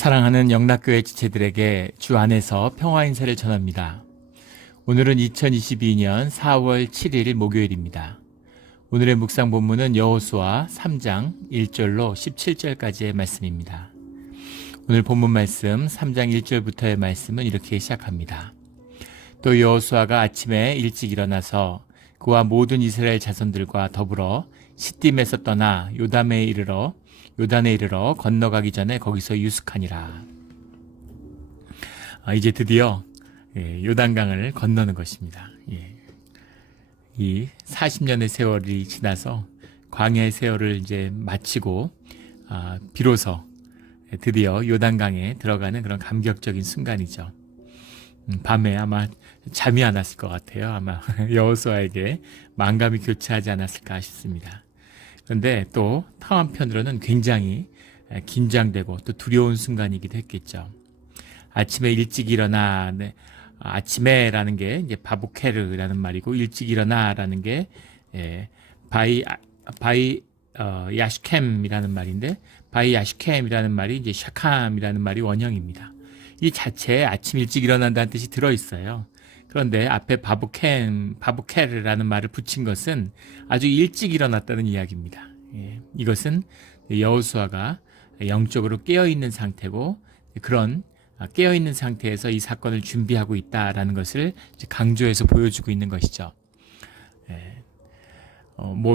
사랑하는 영락교회 지체들에게 주 안에서 평화 인사를 전합니다. 오늘은 2022년 4월 7일 목요일입니다. 오늘의 묵상 본문은 여호수아 3장 1절로 17절까지의 말씀입니다. 오늘 본문 말씀 3장 1절부터의 말씀은 이렇게 시작합니다. 또 여호수아가 아침에 일찍 일어나서 그와 모든 이스라엘 자손들과 더불어 시딤에서 떠나 요단에 이르러 건너가기 전에 거기서 유숙하니라. 이제 드디어 요단강을 건너는 것입니다. 이 40년의 세월이 지나서 광야의 세월을 이제 마치고 비로소 드디어 요단강에 들어가는 그런 감격적인 순간이죠. 밤에 아마 잠이 안 왔을 것 같아요. 아마 여호수아에게 만감이 교차하지 않았을까 싶습니다. 그런데 또 한편으로는 굉장히 긴장되고 또 두려운 순간이기도 했겠죠. 아침에 일찍 일어나, 아침에라는 게 이제 바보케르라는 말이고, 일찍 일어나라는 게 야슈켐이라는 말인데, 바이 야슈켐이라는 말이 이제 샤캄이라는 말이 원형입니다. 이 자체에 아침 일찍 일어난다는 뜻이 들어있어요. 그런데 앞에 바보케르라는 말을 붙인 것은 아주 일찍 일어났다는 이야기입니다. 이것은 여호수아가 영적으로 깨어있는 상태고, 그런 깨어있는 상태에서 이 사건을 준비하고 있다라는 것을 강조해서 보여주고 있는 것이죠.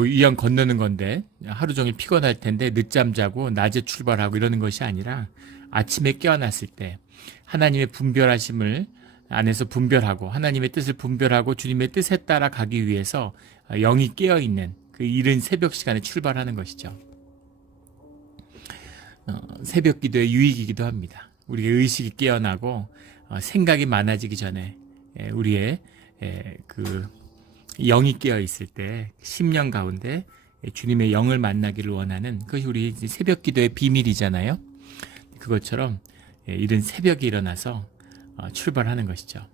이왕 건너는 건데 하루 종일 피곤할 텐데 늦잠 자고 낮에 출발하고 이러는 것이 아니라 아침에 깨어났을 때 하나님의 분별하심을 안에서 분별하고 하나님의 뜻을 분별하고 주님의 뜻에 따라 가기 위해서 영이 깨어있는 그 이른 새벽 시간에 출발하는 것이죠. 새벽 기도의 유익이기도 합니다. 우리의 의식이 깨어나고 생각이 많아지기 전에 우리의 그 영이 깨어있을 때 심령 가운데 주님의 영을 만나기를 원하는 그것이 우리 새벽 기도의 비밀이잖아요. 그것처럼 이른 새벽에 일어나서 출발하는 것이죠.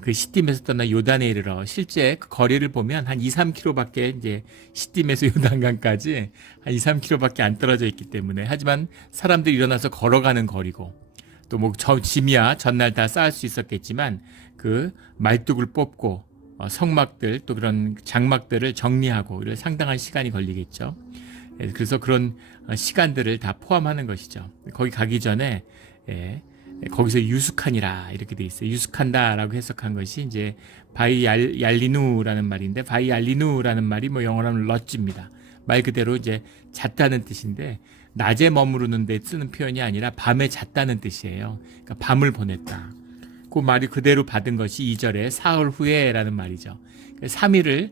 그 시딤에서 떠나 요단에 이르러 실제 그 거리를 보면 한 2-3km밖에 이제 시딤에서 요단강까지 한 2-3km밖에 안 떨어져 있기 때문에 하지만 사람들이 일어나서 걸어가는 거리고 또 뭐 짐이야 전날 다 쌓을 수 있었겠지만 그 말뚝을 뽑고 성막들 또 그런 장막들을 정리하고 이런 상당한 시간이 걸리겠죠. 그래서 그런 시간들을 다 포함하는 것이죠. 거기 가기 전에 거기서 유숙하니라 이렇게 돼 있어요. 유숙한다라고 해석한 것이 이제 바이 얄리누라는 말인데 바이 얄리누라는 말이 뭐 영어로 하면 럿지입니다. 말 그대로 이제 잤다는 뜻인데 낮에 머무르는 데 쓰는 표현이 아니라 밤에 잤다는 뜻이에요. 그러니까 밤을 보냈다. 그 말이 그대로 받은 것이 2절에 사흘 후에라는 말이죠. 3일을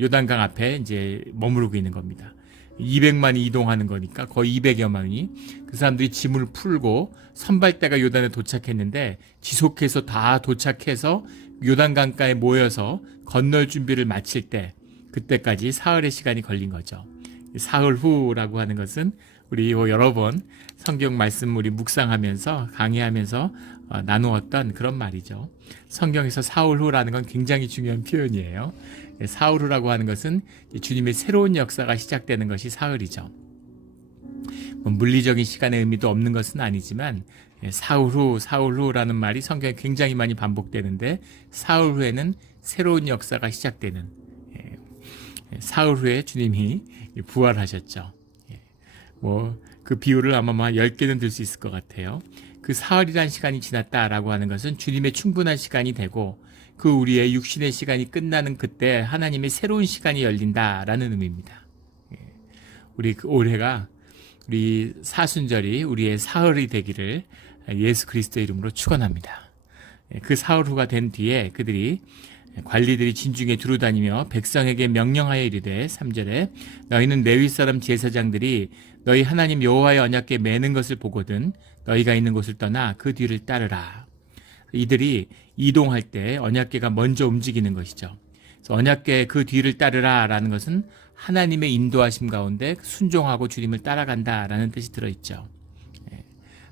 요단강 앞에 이제 머무르고 있는 겁니다. 200만이 이동하는 거니까 거의 200여만이 그 사람들이 짐을 풀고 선발대가 요단에 도착했는데 지속해서 다 도착해서 요단강가에 모여서 건널 준비를 마칠 때 그때까지 사흘의 시간이 걸린 거죠. 사흘 후라고 하는 것은 우리 여러 번 성경 말씀 우리 묵상하면서 강의하면서 나누었던 그런 말이죠. 성경에서 사흘 후라는 건 굉장히 중요한 표현이에요. 사흘 후라고 하는 것은 주님의 새로운 역사가 시작되는 것이 사흘이죠. 물리적인 시간의 의미도 없는 것은 아니지만 사흘 후라는 말이 성경에 굉장히 많이 반복되는데 사흘 후에는 새로운 역사가 시작되는 사흘 후에 주님이 부활하셨죠. 그 비유를 아마 10개는 들 수 있을 것 같아요. 그 사흘이라는 시간이 지났다라고 하는 것은 주님의 충분한 시간이 되고 그 우리의 육신의 시간이 끝나는 그때 하나님의 새로운 시간이 열린다라는 의미입니다. 우리 올해가 우리 사순절이 우리의 사흘이 되기를 예수 그리스도의 이름으로 축원합니다. 그 사흘 후가 된 뒤에 그들이 관리들이 진중에 두루다니며 백성에게 명령하여 이르되 3절에 너희는 레위 사람 제사장들이 너희 하나님 여호와의 언약궤 매는 것을 보거든 너희가 있는 곳을 떠나 그 뒤를 따르라. 이들이 이동할 때 언약궤가 먼저 움직이는 것이죠. 그래서 언약궤 그 뒤를 따르라라는 것은 하나님의 인도하심 가운데 순종하고 주님을 따라간다라는 뜻이 들어있죠.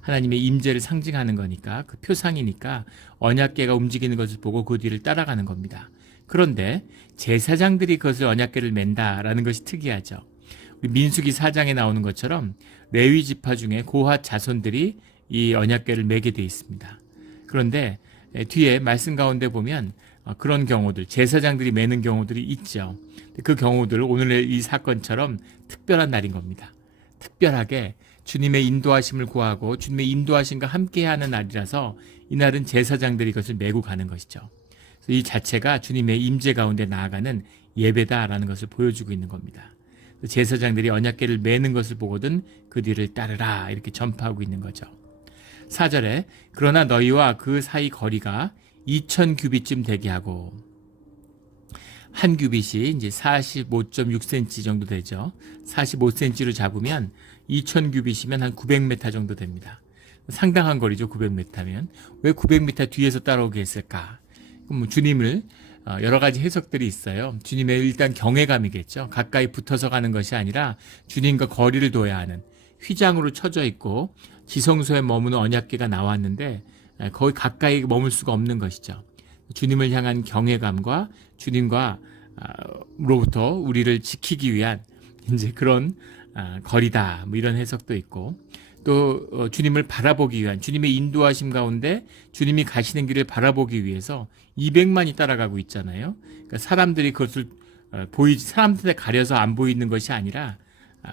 하나님의 임재를 상징하는 거니까 그 표상이니까 언약궤가 움직이는 것을 보고 그 뒤를 따라가는 겁니다. 그런데 제사장들이 그것을 언약궤를 맨다라는 것이 특이하죠. 우리 민수기 4장에 나오는 것처럼 레위 지파 중에 고핫 자손들이 이 언약궤를 매게 돼 있습니다. 그런데 뒤에 말씀 가운데 보면 그런 경우들, 제사장들이 매는 경우들이 있죠. 그 경우들 오늘의 이 사건처럼 특별한 날인 겁니다. 특별하게 주님의 인도하심을 구하고 주님의 인도하심과 함께하는 날이라서 이날은 제사장들이 이것을 메고 가는 것이죠. 이 자체가 주님의 임재 가운데 나아가는 예배다라는 것을 보여주고 있는 겁니다. 제사장들이 언약궤를 매는 것을 보거든 그 뒤를 따르라 이렇게 전파하고 있는 거죠. 4절에 그러나 너희와 그 사이 거리가 2000규빗쯤 되게 하고, 한 규빗이 이제 45.6cm 정도 되죠. 45cm로 잡으면 2000규빗이면 한 900m 정도 됩니다. 상당한 거리죠. 900m면. 왜 900m 뒤에서 따라오게 했을까? 그럼 주님을 여러 가지 해석들이 있어요. 주님의 일단 경외감이겠죠. 가까이 붙어서 가는 것이 아니라 주님과 거리를 둬야 하는, 휘장으로 쳐져 있고 지성소에 머무는 언약궤가 나왔는데 거의 가까이 머물 수가 없는 것이죠. 주님을 향한 경외감과 주님과 로부터 우리를 지키기 위한 이제 그런 거리다, 뭐 이런 해석도 있고, 또 주님을 바라보기 위한, 주님의 인도하심 가운데 주님이 가시는 길을 바라보기 위해서 200만이 따라가고 있잖아요. 그러니까 사람들이 그것을 사람들에 가려서 안 보이는 것이 아니라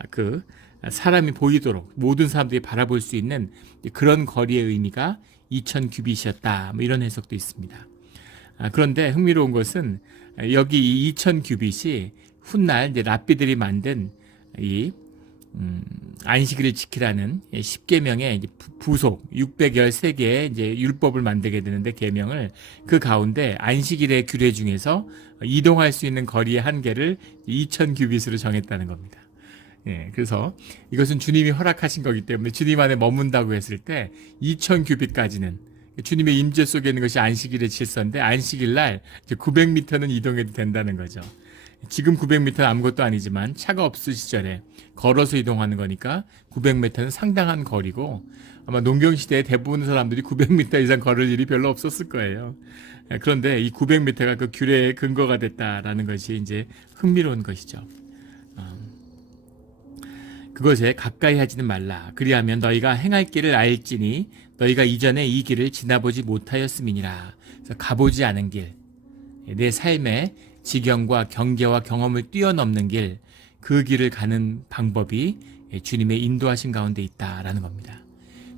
그 사람이 보이도록 모든 사람들이 바라볼 수 있는 그런 거리의 의미가 2000규빗이었다, 뭐 이런 해석도 있습니다. 그런데 흥미로운 것은 여기 이 2000규빗이 훗날 이제 랍비들이 만든 이 안식일을 지키라는 10계명의 부속 613개의 이제 율법을 만들게 되는데, 계명을 그 가운데 안식일의 규례 중에서 이동할 수 있는 거리의 한계를 2000규빗으로 정했다는 겁니다. 예, 그래서 이것은 주님이 허락하신 거기 때문에 주님 안에 머문다고 했을 때 2000규빗까지는 주님의 임재 속에 있는 것이 안식일의 질서인데, 안식일 날 900m는 이동해도 된다는 거죠. 지금 900m는 아무것도 아니지만 차가 없을 시절에 걸어서 이동하는 거니까 900m는 상당한 거리고, 아마 농경시대에 대부분 사람들이 900m 이상 걸을 일이 별로 없었을 거예요. 그런데 이 900m가 그 규례의 근거가 됐다라는 것이 이제 흥미로운 것이죠. 그것에 가까이 하지는 말라. 그리하면 너희가 행할 길을 알지니 너희가 이전에 이 길을 지나보지 못하였음이니라. 그래서 가보지 않은 길, 내 삶의 지경과 경계와 경험을 뛰어넘는 길, 그 길을 가는 방법이 주님의 인도하신 가운데 있다라는 겁니다.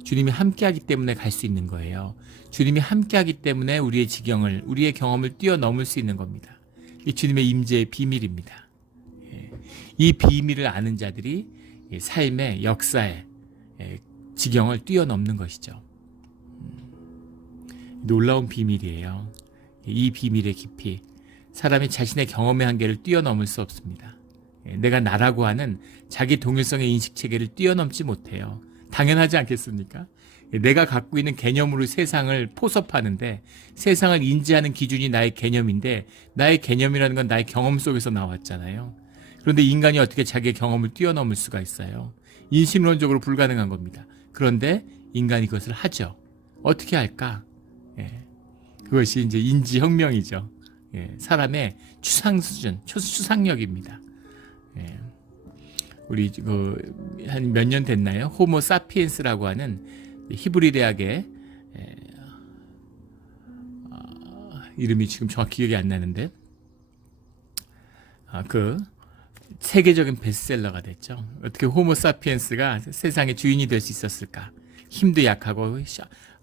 주님이 함께하기 때문에 갈 수 있는 거예요. 주님이 함께하기 때문에 우리의 지경을, 우리의 경험을 뛰어넘을 수 있는 겁니다. 이 주님의 임재의 비밀입니다. 이 비밀을 아는 자들이 삶의 역사의 지경을 뛰어넘는 것이죠. 놀라운 비밀이에요. 이 비밀의 깊이, 사람이 자신의 경험의 한계를 뛰어넘을 수 없습니다. 내가 나라고 하는 자기 동일성의 인식 체계를 뛰어넘지 못해요. 당연하지 않겠습니까? 내가 갖고 있는 개념으로 세상을 포섭하는데, 세상을 인지하는 기준이 나의 개념인데, 나의 개념이라는 건 나의 경험 속에서 나왔잖아요. 그런데 인간이 어떻게 자기의 경험을 뛰어넘을 수가 있어요? 인심론적으로 불가능한 겁니다. 그런데 인간이 그것을 하죠. 어떻게 할까? 그것이 이제 인지혁명이죠. 사람의 추상 수준, 추상력입니다. 우리 한 몇 년 됐나요? 호모 사피엔스라고 하는 히브리 대학의 이름이 지금 정확히 기억이 안 나는데, 그 세계적인 베스트셀러가 됐죠. 어떻게 호모 사피엔스가 세상의 주인이 될 수 있었을까? 힘도 약하고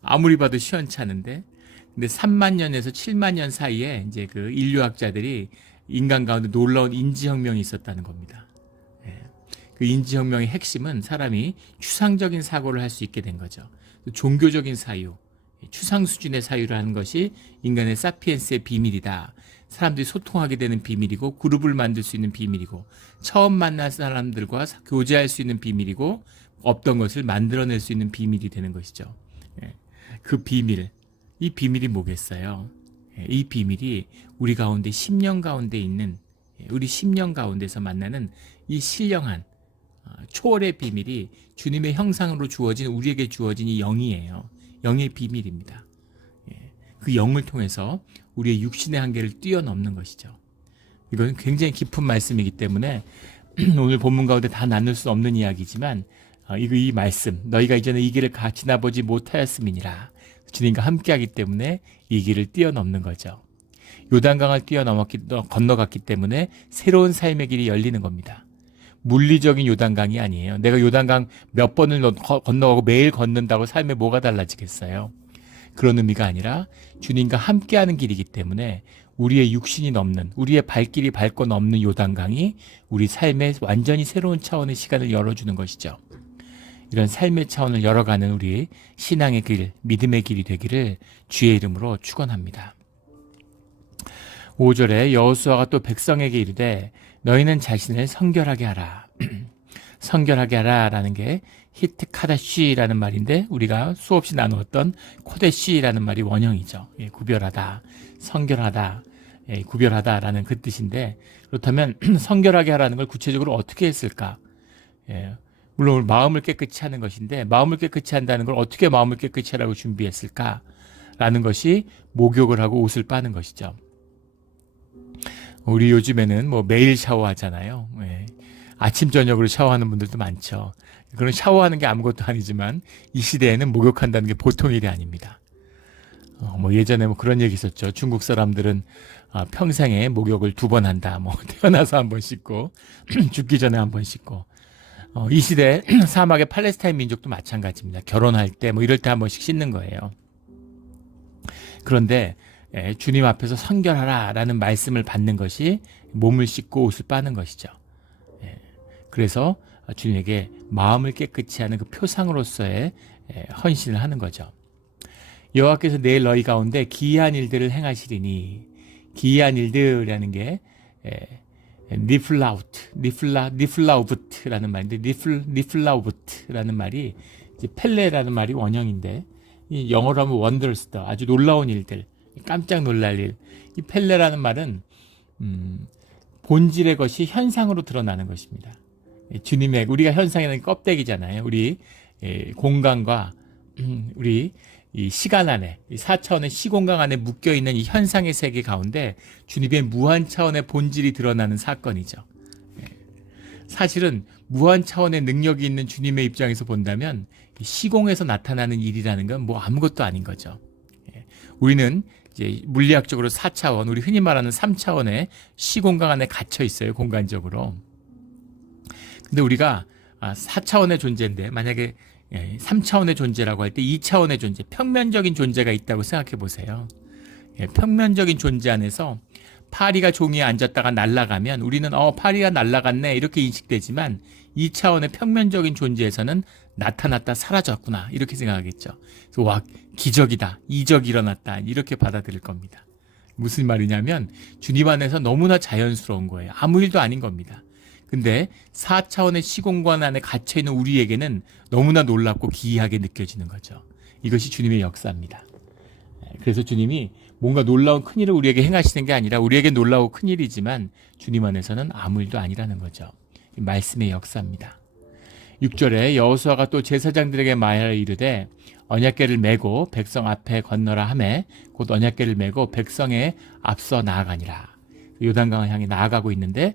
아무리 봐도 시원찮은데, 근데 3만 년에서 7만 년 사이에 이제 그 인류학자들이 인간 가운데 놀라운 인지혁명이 있었다는 겁니다. 그 인지혁명의 핵심은 사람이 추상적인 사고를 할 수 있게 된 거죠. 종교적인 사유, 추상 수준의 사유를 하는 것이 인간의 사피엔스의 비밀이다. 사람들이 소통하게 되는 비밀이고, 그룹을 만들 수 있는 비밀이고, 처음 만날 사람들과 교제할 수 있는 비밀이고, 없던 것을 만들어낼 수 있는 비밀이 되는 것이죠. 그 비밀, 이 비밀이 뭐겠어요? 이 비밀이 우리 가운데 10년 가운데 있는, 우리 10년 가운데서 만나는 이 신령한 초월의 비밀이 주님의 형상으로 주어진, 우리에게 주어진 이 영이에요. 영의 비밀입니다. 그 영을 통해서 우리의 육신의 한계를 뛰어넘는 것이죠. 이건 굉장히 깊은 말씀이기 때문에 오늘 본문 가운데 다 나눌 수 없는 이야기지만 이 말씀 너희가 이전에 이 길을 지나보지 못하였음이니라. 주님과 함께하기 때문에 이 길을 뛰어넘는 거죠. 요단강을 건너갔기 때문에 새로운 삶의 길이 열리는 겁니다. 물리적인 요단강이 아니에요. 내가 요단강 몇 번을 건너가고 매일 걷는다고 삶에 뭐가 달라지겠어요? 그런 의미가 아니라 주님과 함께하는 길이기 때문에 우리의 육신이 넘는, 우리의 발길이 밟고 넘는 요단강이 우리 삶에 완전히 새로운 차원의 시간을 열어주는 것이죠. 이런 삶의 차원을 열어가는 우리 신앙의 길, 믿음의 길이 되기를 주의 이름으로 축원합니다. 5절에 여호수아가 또 백성에게 이르되 너희는 자신을 성결하게 하라. 성결하게 하라 라는 게 히트 카다시라는 말인데 우리가 수없이 나누었던 코데시라는 말이 원형이죠. 구별하다, 성결하다, 구별하다라는 그 뜻인데 그렇다면 성결하게 하라는 걸 구체적으로 어떻게 했을까? 물론 마음을 깨끗이 하는 것인데 마음을 깨끗이 한다는 걸 어떻게 마음을 깨끗이 하라고 준비했을까라는 것이 목욕을 하고 옷을 빠는 것이죠. 우리 요즘에는 뭐 매일 샤워하잖아요. 아침 저녁으로 샤워하는 분들도 많죠. 그런 샤워하는 게 아무것도 아니지만 이 시대에는 목욕한다는 게 보통 일이 아닙니다. 예전에 그런 얘기 있었죠. 중국 사람들은 평생에 목욕을 2번 한다. 태어나서 한 번 씻고 죽기 전에 한 번 씻고. 이 시대 사막의 팔레스타인 민족도 마찬가지입니다. 결혼할 때 이럴 때 한 번씩 씻는 거예요. 그런데 주님 앞에서 성결하라 라는 말씀을 받는 것이 몸을 씻고 옷을 빠는 것이죠. 그래서 주님에게 마음을 깨끗이 하는 그 표상으로서의 헌신을 하는 거죠. 여호와께서 내일 너희 가운데 기이한 일들을 행하시리니, 기이한 일들이라는 게 니플라우브트라는 말인데, 니플라우브트라는 말이 이제 펠레라는 말이 원형인데, 이 영어로 하면 원더스터, 아주 놀라운 일들, 깜짝 놀랄 일. 이 펠레라는 말은 본질의 것이 현상으로 드러나는 것입니다. 주님의, 우리가 현상에는 껍데기잖아요. 우리 공간과 우리 이 시간 안에, 이 4차원의 시공간 안에 묶여있는 이 현상의 세계 가운데 주님의 무한 차원의 본질이 드러나는 사건이죠. 사실은 무한 차원의 능력이 있는 주님의 입장에서 본다면 시공에서 나타나는 일이라는 건 아무것도 아닌 거죠. 우리는 이제 물리학적으로 4차원, 우리 흔히 말하는 3차원의 시공간 안에 갇혀 있어요, 공간적으로. 근데 우리가 4차원의 존재인데 만약에 3차원의 존재라고 할 때 2차원의 존재, 평면적인 존재가 있다고 생각해 보세요. 평면적인 존재 안에서 파리가 종이에 앉았다가 날아가면 우리는 파리가 날아갔네 이렇게 인식되지만 2차원의 평면적인 존재에서는 나타났다 사라졌구나 이렇게 생각하겠죠. 그래서 와, 기적이다, 이적이 일어났다 이렇게 받아들일 겁니다. 무슨 말이냐면 주님 안에서 너무나 자연스러운 거예요. 아무 일도 아닌 겁니다. 근데 4차원의 시공간 안에 갇혀있는 우리에게는 너무나 놀랍고 기이하게 느껴지는 거죠. 이것이 주님의 역사입니다. 그래서 주님이 뭔가 놀라운 큰일을 우리에게 행하시는 게 아니라 우리에게 놀라운 큰일이지만 주님 안에서는 아무 일도 아니라는 거죠. 말씀의 역사입니다. 6절에 여호수아가 또 제사장들에게 말하여 이르되 언약궤를 메고 백성 앞에 건너라 하매 곧 언약궤를 메고 백성에 앞서 나아가니라. 요단강을 향해 나아가고 있는데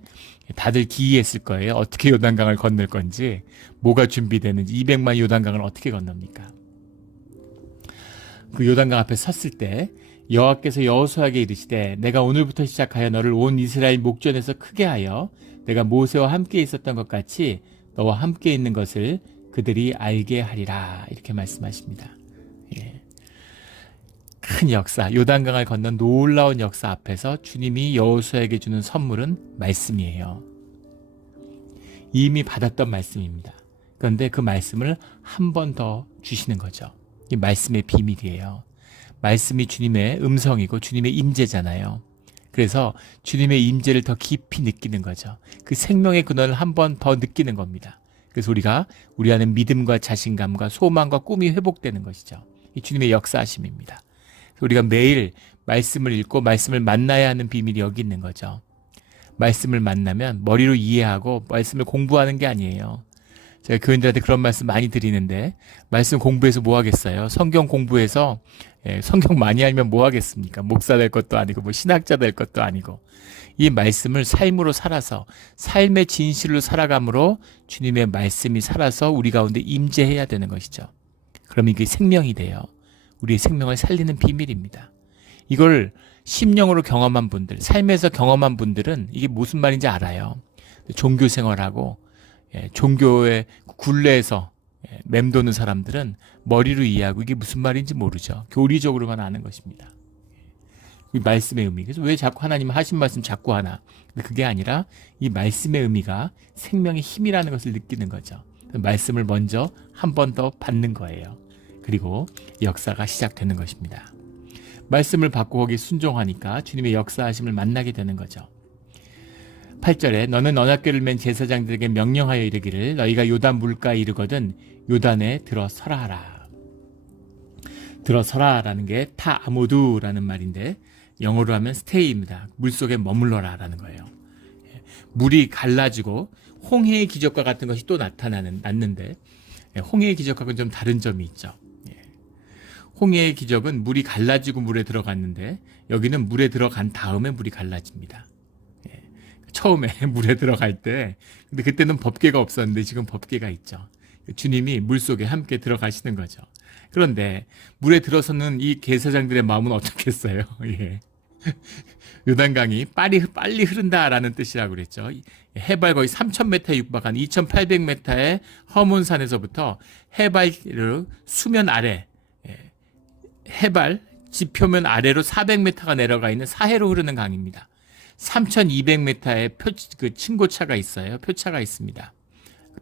다들 기이했을 거예요. 어떻게 요단강을 건널 건지, 뭐가 준비되는지, 200만 요단강을 어떻게 건넙니까? 그 요단강 앞에 섰을 때 여호와께서 여호수아에게 이르시되 내가 오늘부터 시작하여 너를 온 이스라엘 목전에서 크게 하여 내가 모세와 함께 있었던 것 같이 너와 함께 있는 것을 그들이 알게 하리라 이렇게 말씀하십니다. 큰 역사, 요단강을 건넌 놀라운 역사 앞에서 주님이 여호수아에게 주는 선물은 말씀이에요. 이미 받았던 말씀입니다. 그런데 그 말씀을 한 번 더 주시는 거죠. 이 말씀의 비밀이에요. 말씀이 주님의 음성이고 주님의 임재잖아요. 그래서 주님의 임재를 더 깊이 느끼는 거죠. 그 생명의 근원을 한 번 더 느끼는 겁니다. 그래서 우리가 우리 안에 믿음과 자신감과 소망과 꿈이 회복되는 것이죠. 이 주님의 역사하심입니다. 우리가 매일 말씀을 읽고 말씀을 만나야 하는 비밀이 여기 있는 거죠. 말씀을 만나면 머리로 이해하고 말씀을 공부하는 게 아니에요. 제가 교인들한테 그런 말씀 많이 드리는데, 말씀 공부해서 뭐 하겠어요? 성경 공부해서 성경 많이 알면 뭐 하겠습니까? 목사 될 것도 아니고 뭐 신학자 될 것도 아니고, 이 말씀을 삶으로 살아서 삶의 진실로 살아감으로 주님의 말씀이 살아서 우리 가운데 임재해야 되는 것이죠. 그럼 이게 생명이 돼요. 우리의 생명을 살리는 비밀입니다. 이걸 심령으로 경험한 분들, 삶에서 경험한 분들은 이게 무슨 말인지 알아요. 종교 생활하고 종교의 굴레에서 맴도는 사람들은 머리로 이해하고 이게 무슨 말인지 모르죠. 교리적으로만 아는 것입니다. 이 말씀의 의미. 그래서 왜 자꾸 하나님 하신 말씀 자꾸 하나? 근데 그게 아니라 이 말씀의 의미가 생명의 힘이라는 것을 느끼는 거죠. 말씀을 먼저 한 번 더 받는 거예요. 그리고 역사가 시작되는 것입니다. 말씀을 받고 거기에 순종하니까 주님의 역사하심을 만나게 되는 거죠. 8절에 너는 언약궤를 맨 제사장들에게 명령하여 이르기를 너희가 요단 물가에 이르거든 요단에 들어서라 하라. 들어서라라는 게 타아모두라는 말인데 영어로 하면 stay입니다. 물속에 머물러라 라는 거예요. 물이 갈라지고 홍해의 기적과 같은 것이 또 났는데 홍해의 기적하고는 좀 다른 점이 있죠. 홍해의 기적은 물이 갈라지고 물에 들어갔는데 여기는 물에 들어간 다음에 물이 갈라집니다. 처음에 물에 들어갈 때, 근데 그때는 법궤가 없었는데 지금 법궤가 있죠. 주님이 물속에 함께 들어가시는 거죠. 그런데 물에 들어서는 이 제사장들의 마음은 어떻겠어요? 예. 요단강이 빨리 흐른다라는 뜻이라고 그랬죠. 해발 거의 3,000m에 육박한 2,800m의 허문산에서부터 해발 수면 아래, 해발 지표면 아래로 400m가 내려가 있는 사해로 흐르는 강입니다. 3,200m의 층고차가 있어요. 표차가 있습니다.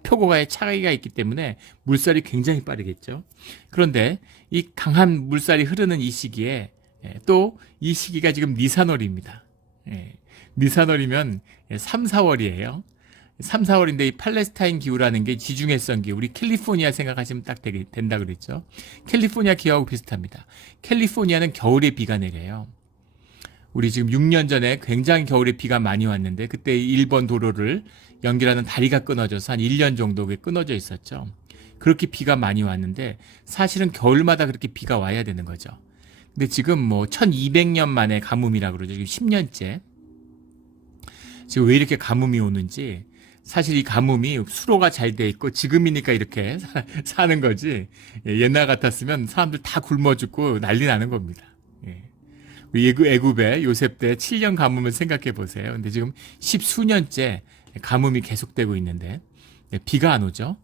표고가의 차이가 있기 때문에 물살이 굉장히 빠르겠죠. 그런데 이 강한 물살이 흐르는 이 시기에 또 이 시기가 지금 니산월입니다. 니산월이면 3, 4월이에요. 3, 4월인데 이 팔레스타인 기후라는 게 지중해성 기후, 우리 캘리포니아 생각하시면 딱 된다 그랬죠. 캘리포니아 기후하고 비슷합니다. 캘리포니아는 겨울에 비가 내려요. 우리 지금 6년 전에 굉장히 겨울에 비가 많이 왔는데 그때 일본 도로를 연결하는 다리가 끊어져서 한 1년 정도 끊어져 있었죠. 그렇게 비가 많이 왔는데 사실은 겨울마다 그렇게 비가 와야 되는 거죠. 근데 지금 뭐 1200년 만에 가뭄이라고 그러죠. 지금 10년째. 지금 왜 이렇게 가뭄이 오는지, 사실 이 가뭄이 수로가 잘 돼 있고 지금이니까 이렇게 사는 거지, 옛날 같았으면 사람들 다 굶어 죽고 난리 나는 겁니다. 애굽의 요셉 때 7년 가뭄을 생각해 보세요. 근데 지금 10수년째 가뭄이 계속되고 있는데 비가 안 오죠.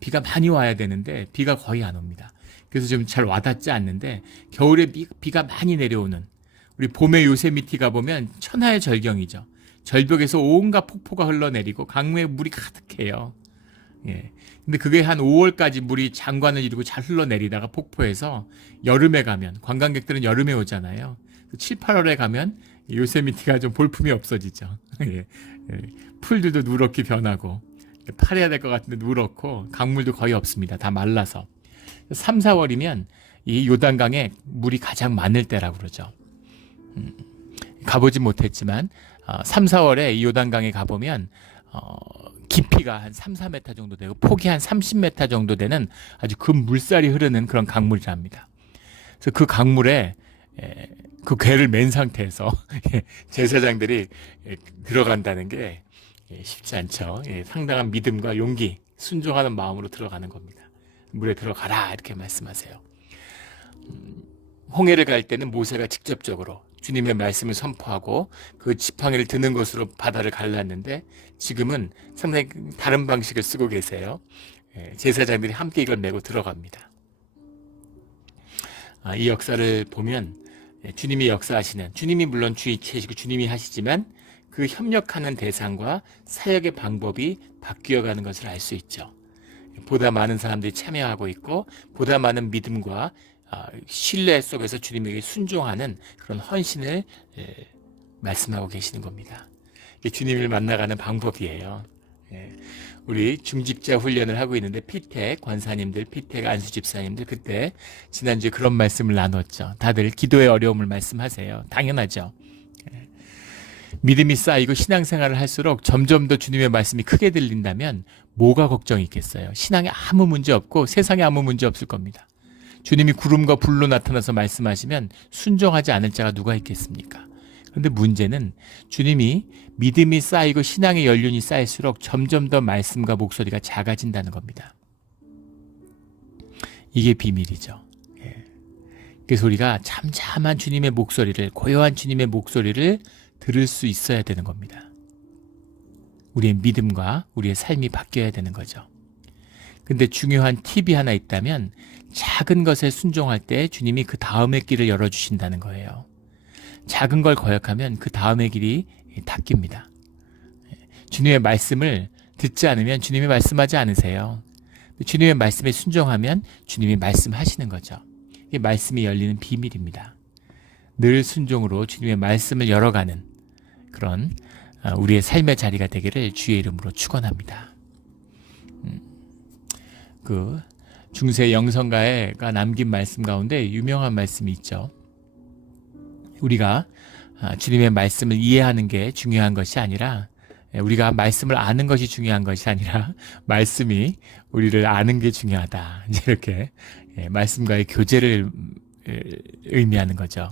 비가 많이 와야 되는데 비가 거의 안 옵니다. 그래서 좀 잘 와닿지 않는데 겨울에 비가 많이 내려오는, 우리 봄에 요세미티 가보면 천하의 절경이죠. 절벽에서 온갖 폭포가 흘러내리고 강물에 물이 가득해요. 근데 그게 한 5월까지 물이 장관을 이루고 잘 흘러내리다가 폭포에서 여름에 가면, 관광객들은 여름에 오잖아요. 7, 8월에 가면 요세미티가 좀 볼품이 없어지죠. 풀들도 누렇게 변하고 파래야 될 것 같은데 누렇고 강물도 거의 없습니다. 다 말라서. 3, 4월이면 이 요단강에 물이 가장 많을 때라고 그러죠. 가보지 못했지만 3, 4월에 이 요단강에 가보면 깊이가 한 3, 4m 정도 되고 폭이 한 30m 정도 되는 아주 큰 물살이 흐르는 그런 강물이랍니다. 그래서 그 강물에 그 궤를 맨 상태에서 제사장들이 들어간다는 게 쉽지 않죠. 상당한 믿음과 용기, 순종하는 마음으로 들어가는 겁니다. 물에 들어가라 이렇게 말씀하세요. 홍해를 갈 때는 모세가 직접적으로 주님의 말씀을 선포하고 그 지팡이를 드는 것으로 바다를 갈랐는데 지금은 상당히 다른 방식을 쓰고 계세요. 제사장들이 함께 이걸 메고 들어갑니다. 이 역사를 보면 주님이 역사하시는, 주님이 물론 주이체시고 주님이 하시지만 그 협력하는 대상과 사역의 방법이 바뀌어가는 것을 알 수 있죠. 보다 많은 사람들이 참여하고 있고 보다 많은 믿음과 신뢰 속에서 주님에게 순종하는 그런 헌신을 말씀하고 계시는 겁니다. 이게 주님을 만나가는 방법이에요. 우리 중직자 훈련을 하고 있는데 피택 권사님들, 피택 안수 집사님들 그때 지난주에 그런 말씀을 나눴죠. 다들 기도의 어려움을 말씀하세요. 당연하죠. 믿음이 쌓이고 신앙생활을 할수록 점점 더 주님의 말씀이 크게 들린다면 뭐가 걱정이 있겠어요? 신앙에 아무 문제 없고 세상에 아무 문제 없을 겁니다. 주님이 구름과 불로 나타나서 말씀하시면 순종하지 않을 자가 누가 있겠습니까? 그런데 문제는 주님이 믿음이 쌓이고 신앙의 연륜이 쌓일수록 점점 더 말씀과 목소리가 작아진다는 겁니다. 이게 비밀이죠. 그래서 우리가 잠잠한 주님의 목소리를, 고요한 주님의 목소리를 들을 수 있어야 되는 겁니다. 우리의 믿음과 우리의 삶이 바뀌어야 되는 거죠. 근데 중요한 팁이 하나 있다면 작은 것에 순종할 때 주님이 그 다음의 길을 열어주신다는 거예요. 작은 걸 거역하면 그 다음의 길이 닫힙니다. 주님의 말씀을 듣지 않으면 주님이 말씀하지 않으세요. 주님의 말씀에 순종하면 주님이 말씀하시는 거죠. 이게 말씀이 열리는 비밀입니다. 늘 순종으로 주님의 말씀을 열어가는 그런 우리의 삶의 자리가 되기를 주의 이름으로 축원합니다. 그 중세 영성가가 남긴 말씀 가운데 유명한 말씀이 있죠. 우리가 주님의 말씀을 이해하는 게 중요한 것이 아니라 우리가 말씀을 아는 것이 중요한 것이 아니라 말씀이 우리를 아는 게 중요하다. 이렇게 말씀과의 교제를 의미하는 거죠.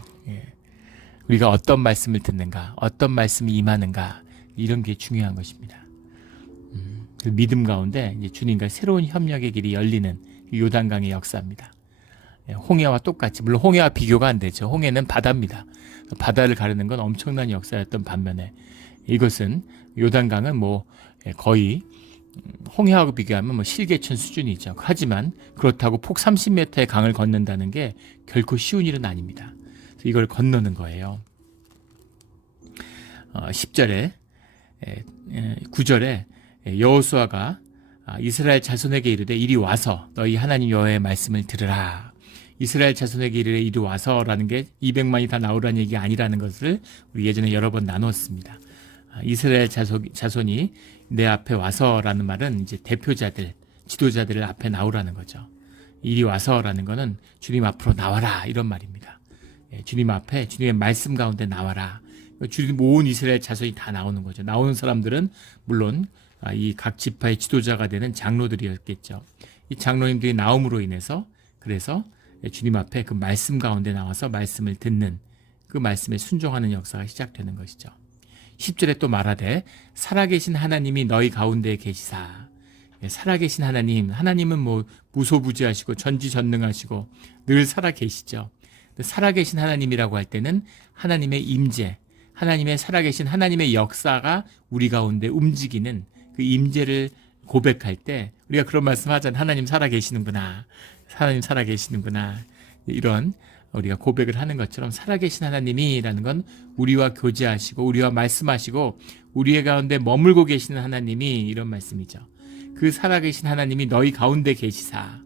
우리가 어떤 말씀을 듣는가, 어떤 말씀이 임하는가 이런 게 중요한 것입니다. 그 믿음 가운데 이제 주님과 새로운 협력의 길이 열리는 요단강의 역사입니다. 홍해와 똑같이, 물론 홍해와 비교가 안 되죠. 홍해는 바다입니다. 바다를 가르는 건 엄청난 역사였던 반면에 이것은 요단강은 뭐 거의 홍해하고 비교하면 뭐 실개천 수준이죠. 하지만 그렇다고 폭 30m의 강을 건넌다는 게 결코 쉬운 일은 아닙니다. 그래서 이걸 건너는 거예요. 10절에 9절에 여호수아가 이스라엘 자손에게 이르되 이리 와서 너희 하나님 여호와의 말씀을 들으라. 이스라엘 자손에게 이르되 이리 와서라는 게 200만이 다 나오라는 얘기가 아니라는 것을 우리 예전에 여러 번 나눴습니다. 이스라엘 자손이 내 앞에 와서라는 말은 이제 대표자들, 지도자들 앞에 나오라는 거죠. 이리 와서라는 거는 주님 앞으로 나와라 이런 말입니다. 주님 앞에 주님의 말씀 가운데 나와라. 주님 온 이스라엘 자손이 다 나오는 거죠. 나오는 사람들은 물론 이 각 지파의 지도자가 되는 장로들이었겠죠. 이 장로님들이 나옴으로 인해서 그래서 주님 앞에 그 말씀 가운데 나와서 말씀을 듣는 그 말씀에 순종하는 역사가 시작되는 것이죠. 10절에 또 말하되 살아계신 하나님이 너희 가운데에 계시사. 살아계신 하나님은 뭐 무소부지하시고 전지전능하시고 늘 살아계시죠. 살아계신 하나님이라고 할 때는 하나님의 임재, 하나님의 살아계신 하나님의 역사가 우리 가운데 움직이는 그 임재를 고백할 때 우리가 그런 말씀 하잖아요. 하나님 살아계시는구나. 하나님 살아계시는구나. 이런 우리가 고백을 하는 것처럼 살아계신 하나님이라는 건 우리와 교제하시고 우리와 말씀하시고 우리의 가운데 머물고 계시는 하나님이 이런 말씀이죠. 그 살아계신 하나님이 너희 가운데 계시사.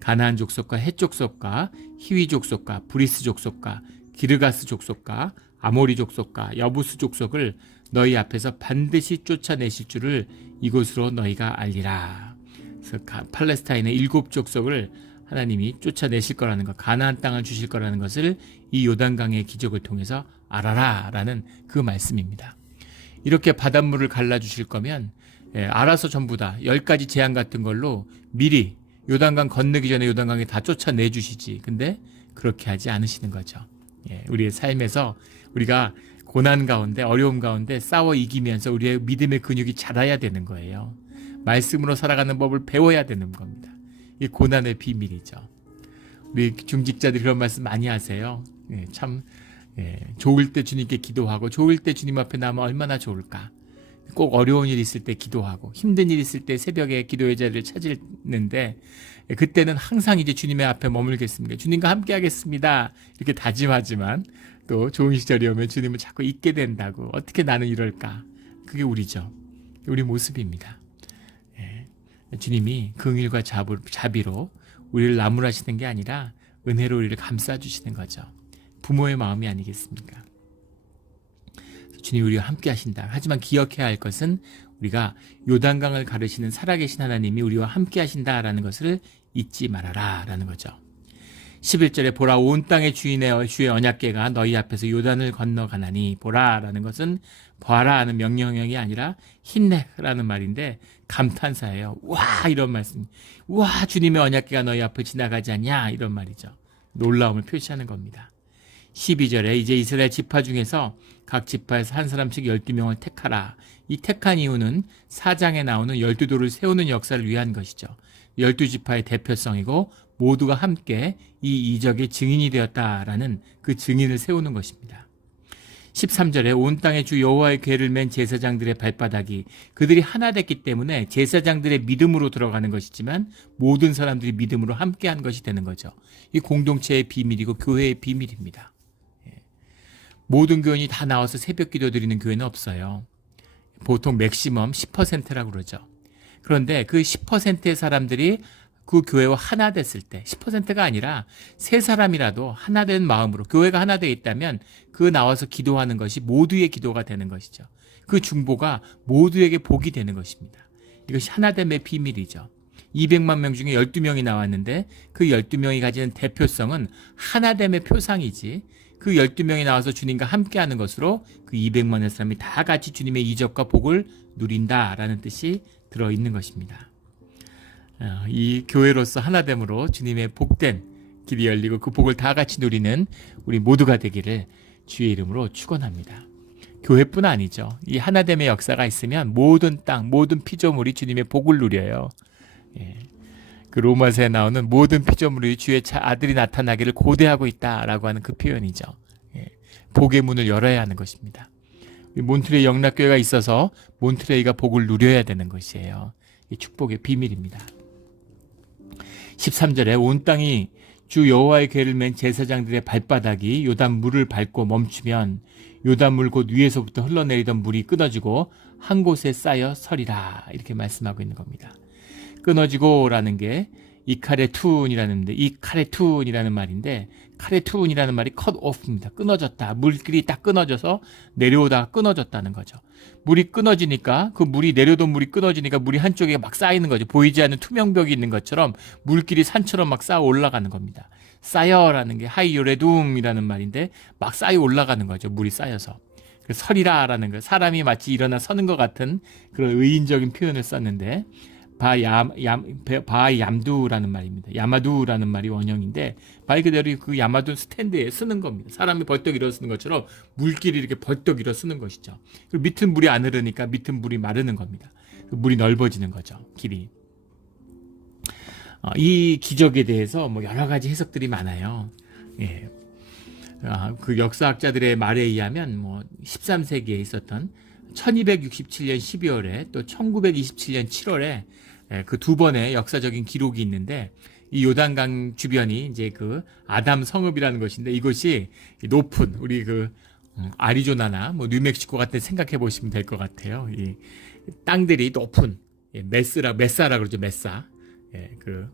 가나안 족속과 헷 족속과 히위 족속과 브리스 족속과 기르가스 족속과 아모리 족속과 여부스 족속을 너희 앞에서 반드시 쫓아내실 줄을 이곳으로 너희가 알리라. 그래서 팔레스타인의 7 족속을 하나님이 쫓아내실 거라는 것, 가나안 땅을 주실 거라는 것을 이 요단강의 기적을 통해서 알아라 라는 그 말씀입니다. 이렇게 바닷물을 갈라주실 거면 알아서 전부 다 10가지 재앙 같은 걸로 미리 요단강 건너기 전에 요단강에 다 쫓아내 주시지. 근데 그렇게 하지 않으시는 거죠. 우리의 삶에서 우리가 고난 가운데 어려움 가운데 싸워 이기면서 우리의 믿음의 근육이 자라야 되는 거예요. 말씀으로 살아가는 법을 배워야 되는 겁니다. 이 고난의 비밀이죠. 우리 중직자들이 그런 말씀 많이 하세요. 참 좋을 때 주님께 기도하고 좋을 때 주님 앞에 나면 얼마나 좋을까. 꼭 어려운 일 있을 때 기도하고 힘든 일 있을 때 새벽에 기도의 자리를 찾는데 그때는 항상 이제 주님의 앞에 머물겠습니다. 주님과 함께 하겠습니다. 이렇게 다짐하지만 또 좋은 시절이 오면 주님을 자꾸 잊게 된다고. 어떻게 나는 이럴까. 그게 우리죠. 우리 모습입니다. 주님이 긍휼과 자비로 우리를 나무라시는 게 아니라 은혜로 우리를 감싸주시는 거죠. 부모의 마음이 아니겠습니까? 주님이 우리와 함께 하신다. 하지만 기억해야 할 것은 우리가 요단강을 가르시는 살아계신 하나님이 우리와 함께 하신다라는 것을 잊지 말아라 라는 거죠. 11절에 보라 온 땅의 주의 언약궤가 너희 앞에서 요단을 건너가나니 보라 라는 것은 봐라 하는 명령형이 아니라 힘내라는 말인데 감탄사예요. 와 이런 말씀. 와 주님의 언약궤가 너희 앞을 지나가지 않냐 이런 말이죠. 놀라움을 표시하는 겁니다. 12절에 이제 이스라엘 지파 중에서 각 지파에서 한 사람씩 12명을 택하라. 이 택한 이유는 4장에 나오는 12도를 세우는 역사를 위한 것이죠. 12지파의 대표성이고 모두가 함께 이 이적의 증인이 되었다라는 그 증인을 세우는 것입니다. 13절에 온 땅에 주 여호와의 궤를 맨 제사장들의 발바닥이 그들이 하나 됐기 때문에 제사장들의 믿음으로 들어가는 것이지만 모든 사람들이 믿음으로 함께한 것이 되는 거죠. 이 공동체의 비밀이고 교회의 비밀입니다. 모든 교인이 다 나와서 새벽 기도 드리는 교회는 없어요. 보통 맥시멈 10%라고 그러죠. 그런데 그 10%의 사람들이 그 교회와 하나 됐을 때 10%가 아니라 세 사람이라도 하나 된 마음으로 교회가 하나 되어 있다면 그 나와서 기도하는 것이 모두의 기도가 되는 것이죠. 그 중보가 모두에게 복이 되는 것입니다. 이것이 하나됨의 비밀이죠. 200만 명 중에 12명이 나왔는데 그 12명이 가지는 대표성은 하나됨의 표상이지 그 12명이 나와서 주님과 함께하는 것으로 그 200만의 사람이 다 같이 주님의 이적과 복을 누린다라는 뜻이 들어있는 것입니다. 이 교회로서 하나됨으로 주님의 복된 길이 열리고 그 복을 다 같이 누리는 우리 모두가 되기를 주의 이름으로 축원합니다. 교회뿐 아니죠. 이 하나됨의 역사가 있으면 모든 땅, 모든 피조물이 주님의 복을 누려요. 그 로마서에 나오는 모든 피조물이 주의 아들이 나타나기를 고대하고 있다라고 하는 그 표현이죠. 복의 문을 열어야 하는 것입니다. 몬트레이 영락교회가 있어서 몬트레이가 복을 누려야 되는 것이에요. 이 축복의 비밀입니다. 13절에 온 땅이 주 여호와의 궤를 맨 제사장들의 발바닥이 요단 물을 밟고 멈추면 요단물 곧 위에서부터 흘러내리던 물이 끊어지고 한 곳에 쌓여 서리라 이렇게 말씀하고 있는 겁니다. 끊어지고라는 게 이카레툰이라는 말인데 카레툰이라는 말이 cut off입니다. 끊어졌다. 물길이 딱 끊어져서 내려오다가 끊어졌다는 거죠. 물이 끊어지니까 그 물이 내려던 물이 끊어지니까 물이 한쪽에 막 쌓이는 거죠. 보이지 않는 투명벽이 있는 것처럼 물길이 산처럼 막 쌓아 올라가는 겁니다. 쌓여라는 게 하이요레둠이라는 말인데 막 쌓여 올라가는 거죠. 물이 쌓여서. 설이라라는 거 사람이 마치 일어나 서는 것 같은 그런 의인적인 표현을 썼는데 바얌두라는 말입니다. 야마두라는 말이 원형인데 말 그대로 그 야마두 스탠드에 쓰는 겁니다. 사람이 벌떡 일어서는 것처럼 물길이 이렇게 벌떡 일어서는 것이죠. 그리고 밑은 물이 안 흐르니까 밑은 물이 마르는 겁니다. 물이 넓어지는 거죠. 길이. 이 기적에 대해서 뭐 여러 가지 해석들이 많아요. 그 역사학자들의 말에 의하면 뭐 13세기에 있었던 1267년 12월에 또 1927년 7월에 그 두 번의 역사적인 기록이 있는데 이 요단강 주변이 이제 그 아담 성읍이라는 것인데 이것이 높은 우리 그 아리조나나 뭐 뉴멕시코 같은 데 생각해 보시면 될 것 같아요. 이 땅들이 높은 메사라 그러죠. 메사. 그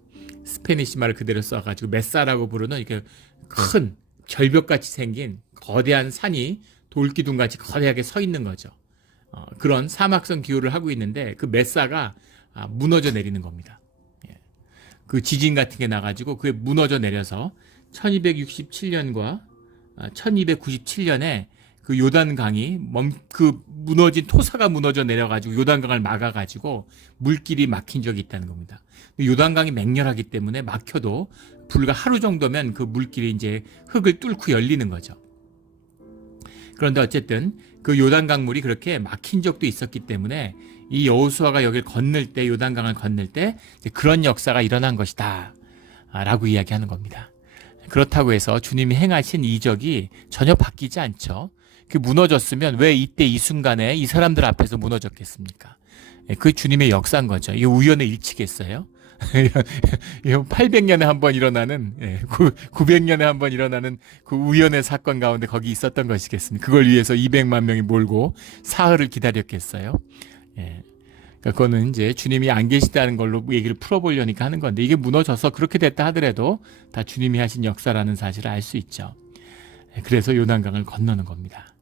스페니시 말을 그대로 써가지고 메사라고 부르는 이렇게 큰 절벽같이 생긴 거대한 산이 돌기둥같이 거대하게 서 있는 거죠. 그런 사막성 기후를 하고 있는데 그 메사가 무너져 내리는 겁니다. 그 지진 같은 게 나가지고 그게 무너져 내려서 1267년과 1297년에 그 요단강이 그 무너진 토사가 무너져 내려가지고 요단강을 막아가지고 물길이 막힌 적이 있다는 겁니다. 요단강이 맹렬하기 때문에 막혀도 불과 하루 정도면 그 물길이 이제 흙을 뚫고 열리는 거죠. 그런데 어쨌든 그 요단강 물이 그렇게 막힌 적도 있었기 때문에 이 여호수아가 여기를 건널 때 요단강을 건널 때 그런 역사가 일어난 것이다 라고 이야기하는 겁니다. 그렇다고 해서 주님이 행하신 이적이 전혀 바뀌지 않죠. 그 무너졌으면 왜 이때 이 순간에 이 사람들 앞에서 무너졌겠습니까? 그 주님의 역사인 거죠. 이게 우연의 일치겠어요? 800년에 한 번 일어나는 900년에 한 번 일어나는 그 우연의 사건 가운데 거기 있었던 것이겠습니까? 그걸 위해서 200만 명이 몰고 사흘을 기다렸겠어요? 그거는 이제 주님이 안 계시다는 걸로 얘기를 풀어보려니까 하는 건데 이게 무너져서 그렇게 됐다 하더라도 다 주님이 하신 역사라는 사실을 알 수 있죠. 그래서 요단강을 건너는 겁니다.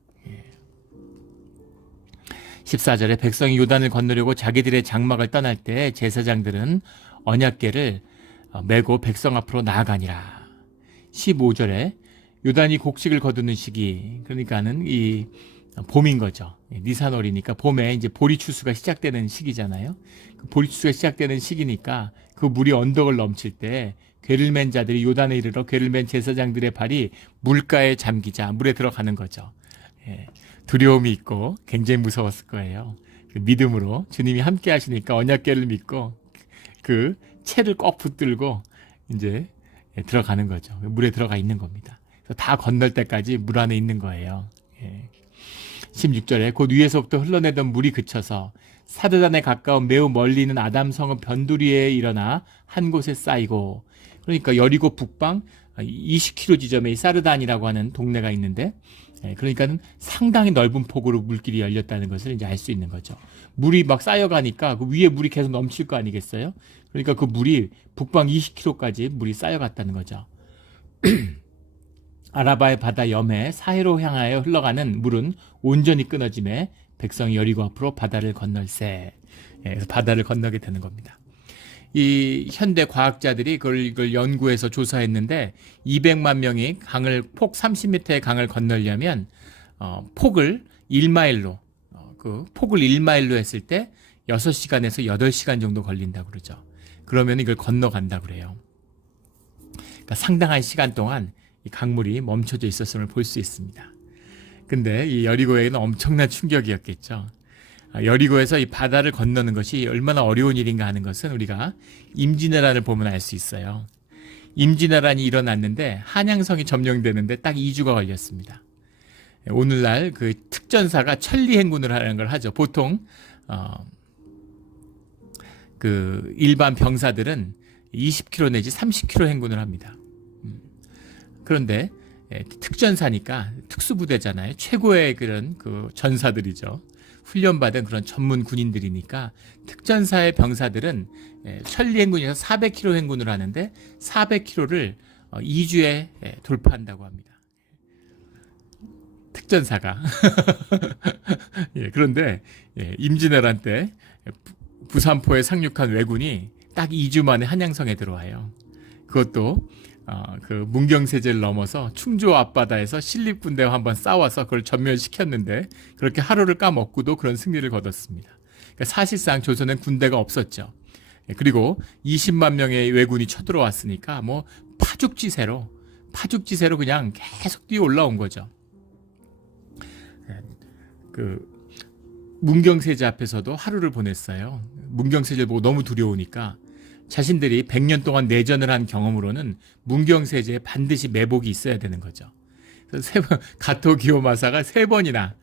14절에 백성이 요단을 건너려고 자기들의 장막을 떠날 때 제사장들은 언약궤를 메고 백성 앞으로 나아가니라. 15절에 요단이 곡식을 거두는 시기, 그러니까는 이 봄인 거죠. 니산월이니까 봄에 이제 보리추수가 시작되는 시기잖아요. 그 보리추수가 시작되는 시기니까 그 물이 언덕을 넘칠 때 괴를 맨 자들이 요단에 이르러 괴를 맨 제사장들의 발이 물가에 잠기자 물에 들어가는 거죠. 예, 두려움이 있고 굉장히 무서웠을 거예요. 그 믿음으로 주님이 함께 하시니까 언약궤를 믿고 그 채를 꼭 붙들고 이제 들어가는 거죠. 물에 들어가 있는 겁니다. 그래서 다 건널 때까지 물 안에 있는 거예요. 예. 16절에 곧 위에서부터 흘러내던 물이 그쳐서 사르단에 가까운 매우 멀리 있는 아담성은 변두리에 일어나 한 곳에 쌓이고, 그러니까 여리고 북방 20km 지점에 이 사르단이라고 하는 동네가 있는데, 그러니까는 상당히 넓은 폭으로 물길이 열렸다는 것을 이제 알 수 있는 거죠. 물이 막 쌓여가니까 그 위에 물이 계속 넘칠 거 아니겠어요? 그러니까 그 물이 북방 20km까지 물이 쌓여갔다는 거죠. 아라바의 바다 염해 사해로 향하여 흘러가는 물은 온전히 끊어짐에 백성이 여리고 앞으로 바다를 건널세. 그래서 바다를 건너게 되는 겁니다. 이 현대 과학자들이 이걸 연구해서 조사했는데 200만 명이 강을 폭 30m의 강을 건너려면 폭을 1마일로 그 폭을 1마일로 했을 때 6시간에서 8시간 정도 걸린다고 그러죠. 그러면 이걸 건너간다고 그래요. 그러니까 상당한 시간 동안 이 강물이 멈춰져 있었음을 볼 수 있습니다. 근데 이 여리고에는 엄청난 충격이었겠죠. 여리고에서 이 바다를 건너는 것이 얼마나 어려운 일인가 하는 것은 우리가 임진왜란을 보면 알 수 있어요. 임진왜란이 일어났는데 한양성이 점령되는데 딱 2주가 걸렸습니다. 오늘날 그 특전사가 천리행군을 하는 걸 하죠. 보통 그 일반 병사들은 20km 내지 30km 행군을 합니다. 그런데 특전사니까 특수부대잖아요. 최고의 그런 그 전사들이죠. 훈련받은 그런 전문 군인들이니까 특전사의 병사들은 천리행군에서 400km 행군을 하는데 400km를 2주에 돌파한다고 합니다. 특전사가. 그런데 임진왜란 때 부산포에 상륙한 왜군이 딱 2주 만에 한양성에 들어와요. 그것도 그 문경세제를 넘어서 충주 앞바다에서 신립군대와 한번 싸워서 그걸 전멸시켰는데 그렇게 하루를 까먹고도 그런 승리를 거뒀습니다. 그러니까 사실상 조선엔 군대가 없었죠. 그리고 20만 명의 왜군이 쳐들어왔으니까 뭐 파죽지세로 그냥 계속 뛰어 올라온 거죠. 그 문경세제 앞에서도 하루를 보냈어요. 문경세제를 보고 너무 두려우니까 자신들이 100년 동안 내전을 한 경험으로는 문경세제에 반드시 매복이 있어야 되는 거죠. 그래서 가토 기요마사가 3번이나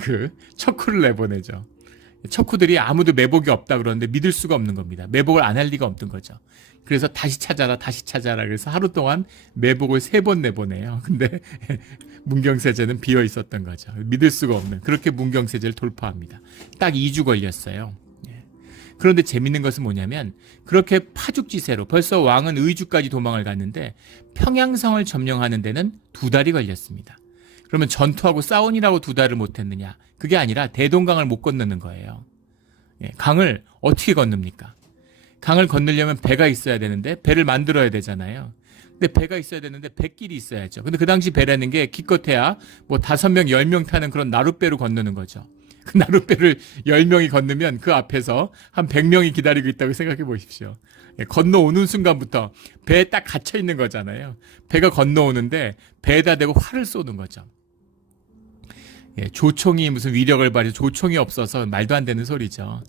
그 척후를 내보내죠. 척후들이 아무도 매복이 없다 그러는데 믿을 수가 없는 겁니다. 매복을 안 할 리가 없는 거죠. 그래서 다시 찾아라 그래서 하루 동안 매복을 3번 내보내요. 근데 문경세제는 비어 있었던 거죠. 믿을 수가 없는, 그렇게 문경세제를 돌파합니다. 딱 2주 걸렸어요. 그런데 재밌는 것은 뭐냐면 그렇게 파죽지세로 벌써 왕은 의주까지 도망을 갔는데 평양성을 점령하는 데는 2달이 걸렸습니다. 그러면 전투하고 싸우니라고 2달을 못했느냐? 그게 아니라 대동강을 못 건너는 거예요. 강을 어떻게 건넙니까? 강을 건너려면 배가 있어야 되는데 배를 만들어야 되잖아요. 근데 배가 있어야 되는데 배길이 있어야죠. 근데 그 당시 배라는 게 기껏해야 뭐 5명, 10명 타는 그런 나룻배로 건너는 거죠. 그 나룻배를 10명이 건너면 그 앞에서 한 100명이 기다리고 있다고 생각해 보십시오. 건너오는 순간부터 배에 딱 갇혀 있는 거잖아요. 배가 건너오는데 배에다 대고 활을 쏘는 거죠. 조총이 무슨 위력을 발휘해서 조총이 없어서 말도 안 되는 소리죠.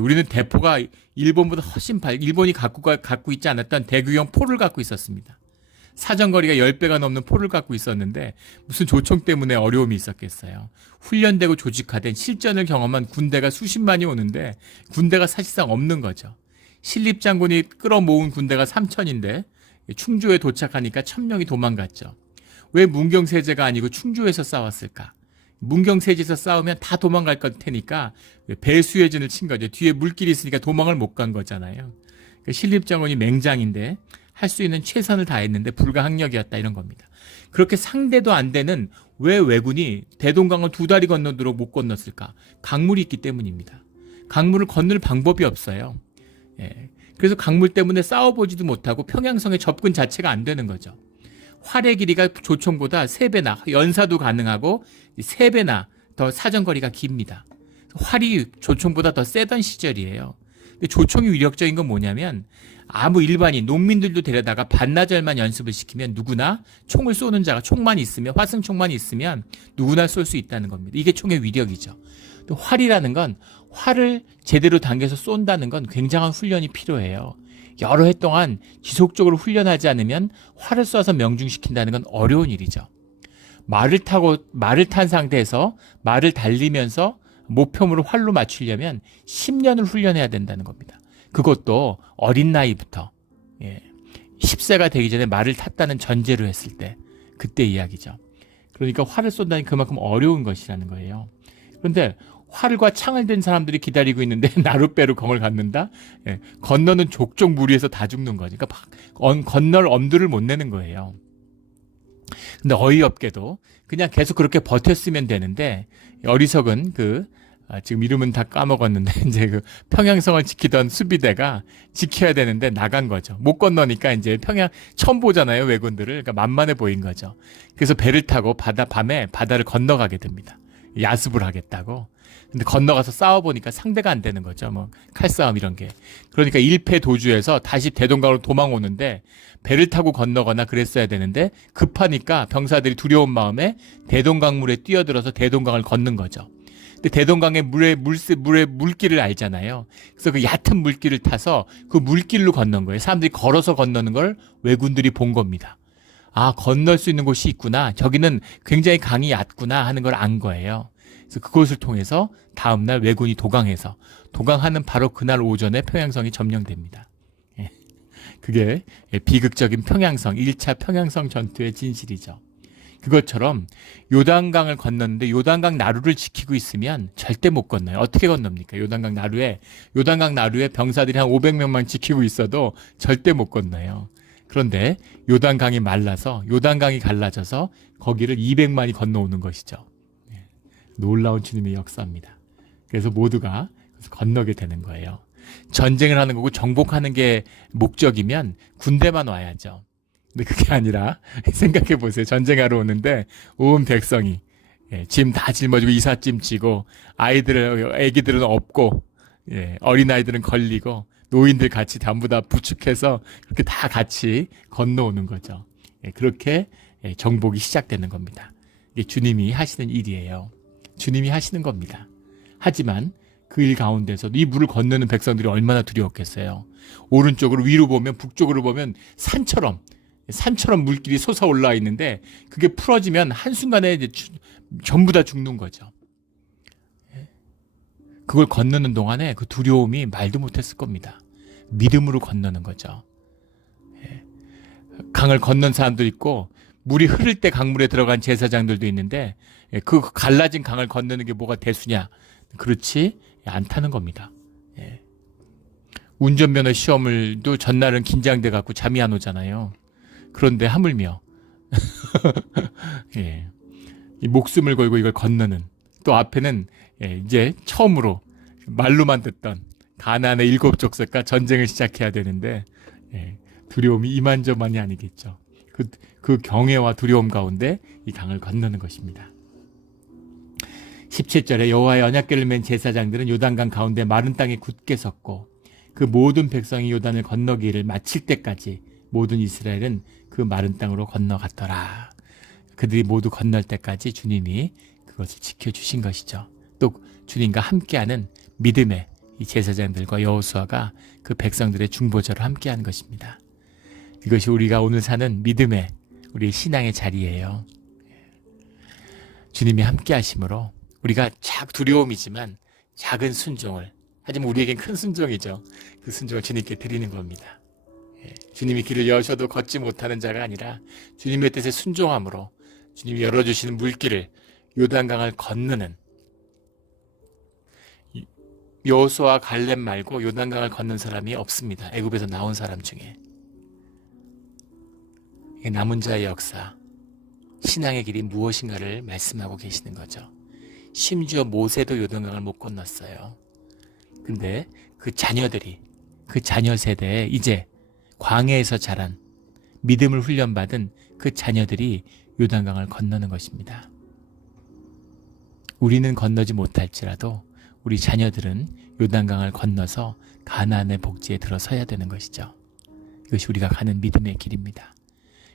우리는 대포가 일본보다 훨씬 일본이 갖고 있지 않았던 대구형 포를 갖고 있었습니다. 사정거리가 10배가 넘는 포를 갖고 있었는데 무슨 조총 때문에 어려움이 있었겠어요. 훈련되고 조직화된 실전을 경험한 군대가 수십만이 오는데 군대가 사실상 없는 거죠. 신립장군이 끌어모은 군대가 3,000인데 충주에 도착하니까 1,000명이 도망갔죠. 왜 문경세제가 아니고 충주에서 싸웠을까? 문경세제에서 싸우면 다 도망갈 것 테니까 배수해진을 친 거죠. 뒤에 물길이 있으니까 도망을 못 간 거잖아요. 신립장군이 맹장인데 할 수 있는 최선을 다했는데 불가항력이었다, 이런 겁니다. 그렇게 상대도 안 되는 왜 왜군이 대동강을 2달이 건너도록 못 건넜을까? 강물이 있기 때문입니다. 강물을 건널 방법이 없어요. 그래서 강물 때문에 싸워보지도 못하고 평양성에 접근 자체가 안 되는 거죠. 활의 길이가 조총보다 3배나, 연사도 가능하고 3배나 더 사정거리가 깁니다. 활이 조총보다 더 세던 시절이에요. 근데 조총이 위력적인 건 뭐냐면 아무 일반인 농민들도 데려다가 반나절만 연습을 시키면 누구나 총을 쏘는 자가 총만 있으면 화승총만 있으면 누구나 쏠 수 있다는 겁니다. 이게 총의 위력이죠. 또 활이라는 건 활을 제대로 당겨서 쏜다는 건 굉장한 훈련이 필요해요. 여러 해 동안 지속적으로 훈련하지 않으면 활을 쏴서 명중시킨다는 건 어려운 일이죠. 말을 탄 상태에서 말을 달리면서 목표물을 활로 맞추려면 10년을 훈련해야 된다는 겁니다. 그것도 어린 나이부터 10세가 되기 전에 말을 탔다는 전제로 했을 때 그때 이야기죠. 그러니까 활을 쏜다니 그만큼 어려운 것이라는 거예요. 그런데 활과 창을 든 사람들이 기다리고 있는데 나룻배로 검을 갖는다? 건너는 족족 무리해서 다 죽는 거니까 건널 엄두를 못 내는 거예요. 근데 어이없게도 그냥 계속 그렇게 버텼으면 되는데 어리석은 지금 이름은 다 까먹었는데 이제 그 평양성을 지키던 수비대가 지켜야 되는데 나간 거죠. 못 건너니까 이제 평양 처음 보잖아요, 왜군들을. 그러니까 만만해 보인 거죠. 그래서 배를 타고 밤에 바다를 건너가게 됩니다. 야습을 하겠다고. 근데 건너가서 싸워보니까 상대가 안 되는 거죠. 뭐 칼싸움 이런 게. 그러니까 일패도주에서 다시 대동강으로 도망오는데 배를 타고 건너거나 그랬어야 되는데 급하니까 병사들이 두려운 마음에 대동강물에 뛰어들어서 대동강을 걷는 거죠. 근데 대동강의 물의 물길을 알잖아요. 그래서 그 얕은 물길을 타서 그 물길로 건넌 거예요. 사람들이 걸어서 건너는 걸 왜군들이 본 겁니다. 아, 건널 수 있는 곳이 있구나. 저기는 굉장히 강이 얕구나 하는 걸 안 거예요. 그래서 그것을 통해서 다음날 왜군이 도강하는 바로 그날 오전에 평양성이 점령됩니다. 그게 비극적인 평양성, 1차 평양성 전투의 진실이죠. 그것처럼 요단강을 건넜는데 요단강 나루를 지키고 있으면 절대 못 건너요. 어떻게 건넙니까? 요단강 나루에 병사들이 한 500명만 지키고 있어도 절대 못 건너요. 그런데 요단강이 말라서 요단강이 갈라져서 거기를 200만이 건너오는 것이죠. 놀라운 주님의 역사입니다. 그래서 모두가 건너게 되는 거예요. 전쟁을 하는 거고 정복하는 게 목적이면 군대만 와야죠. 근데 그게 아니라 생각해 보세요. 전쟁하러 오는데 온 백성이 짐 다 짊어지고 이삿짐 지고 애기들은 업고 어린아이들은 걸리고 노인들 같이 전부 다 부축해서 그렇게 다 같이 건너오는 거죠. 그렇게 정복이 시작되는 겁니다. 이게 주님이 하시는 일이에요. 주님이 하시는 겁니다. 하지만 그 일 가운데서도 이 물을 건너는 백성들이 얼마나 두려웠겠어요. 오른쪽으로 위로 보면 북쪽으로 보면 산처럼 물길이 솟아올라 있는데 그게 풀어지면 한순간에 이제 전부 다 죽는 거죠. 그걸 건너는 동안에 그 두려움이 말도 못했을 겁니다. 믿음으로 건너는 거죠. 강을 건넌 사람도 있고 물이 흐를 때 강물에 들어간 제사장들도 있는데 그 갈라진 강을 건너는 게 뭐가 대수냐? 그렇지 않다는 겁니다. 운전면허 시험을도 전날은 긴장돼 갖고 잠이 안 오잖아요. 그런데 하물며 이 목숨을 걸고 이걸 건너는 또 앞에는 이제 처음으로 말로만 듣던 가나안의 7족속과 전쟁을 시작해야 되는데 두려움이 이만저만이 아니겠죠. 그 경외와 두려움 가운데 이 강을 건너는 것입니다. 17절에 여호와의 언약궤를 맨 제사장들은 요단강 가운데 마른 땅에 굳게 섰고 그 모든 백성이 요단을 건너기를 마칠 때까지 모든 이스라엘은 그 마른 땅으로 건너갔더라. 그들이 모두 건널 때까지 주님이 그것을 지켜주신 것이죠. 또 주님과 함께하는 믿음의 이 제사장들과 여호수아가 그 백성들의 중보자로 함께한 것입니다. 이것이 우리가 오늘 사는 믿음의 우리의 신앙의 자리예요. 주님이 함께하심으로 우리가 두려움이지만 작은 순종을, 하지만 우리에겐 큰 순종이죠. 그 순종을 주님께 드리는 겁니다. 주님이 길을 여셔도 걷지 못하는 자가 아니라 주님의 뜻에 순종함으로 주님이 열어주시는 물길을 요단강을 건너는, 여호수아와 갈렙 말고 요단강을 건넌 사람이 없습니다. 애굽에서 나온 사람 중에. 남은 자의 역사, 신앙의 길이 무엇인가를 말씀하고 계시는 거죠. 심지어 모세도 요단강을 못 건넜어요. 근데 그 자녀 세대에 이제 광야에서 자란 믿음을 훈련받은 그 자녀들이 요단강을 건너는 것입니다. 우리는 건너지 못할지라도 우리 자녀들은 요단강을 건너서 가나안의 복지에 들어서야 되는 것이죠. 이것이 우리가 가는 믿음의 길입니다.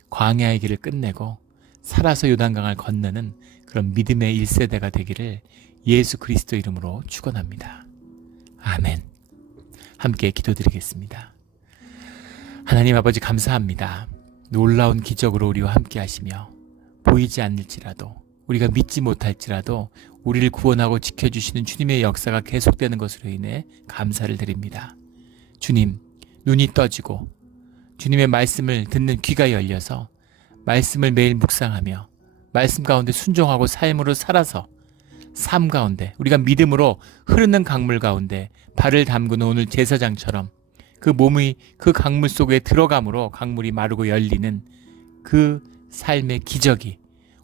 광야의 길을 끝내고 살아서 요단강을 건너는 그런 믿음의 1세대가 되기를 예수 그리스도 이름으로 축원합니다. 아멘. 함께 기도드리겠습니다. 하나님 아버지 감사합니다. 놀라운 기적으로 우리와 함께 하시며 보이지 않을지라도 우리가 믿지 못할지라도 우리를 구원하고 지켜주시는 주님의 역사가 계속되는 것으로 인해 감사를 드립니다. 주님, 눈이 떠지고 주님의 말씀을 듣는 귀가 열려서 말씀을 매일 묵상하며 말씀 가운데 순종하고 삶으로 살아서 삶 가운데 우리가 믿음으로 흐르는 강물 가운데 발을 담그는 오늘 제사장처럼 그 몸이 그 강물 속에 들어감으로 강물이 마르고 열리는 그 삶의 기적이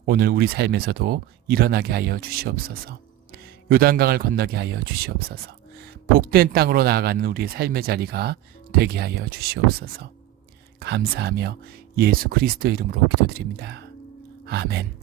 오늘 우리 삶에서도 일어나게 하여 주시옵소서. 요단강을 건너게 하여 주시옵소서. 복된 땅으로 나아가는 우리의 삶의 자리가 되게 하여 주시옵소서. 감사하며 예수 그리스도 이름으로 기도드립니다. 아멘.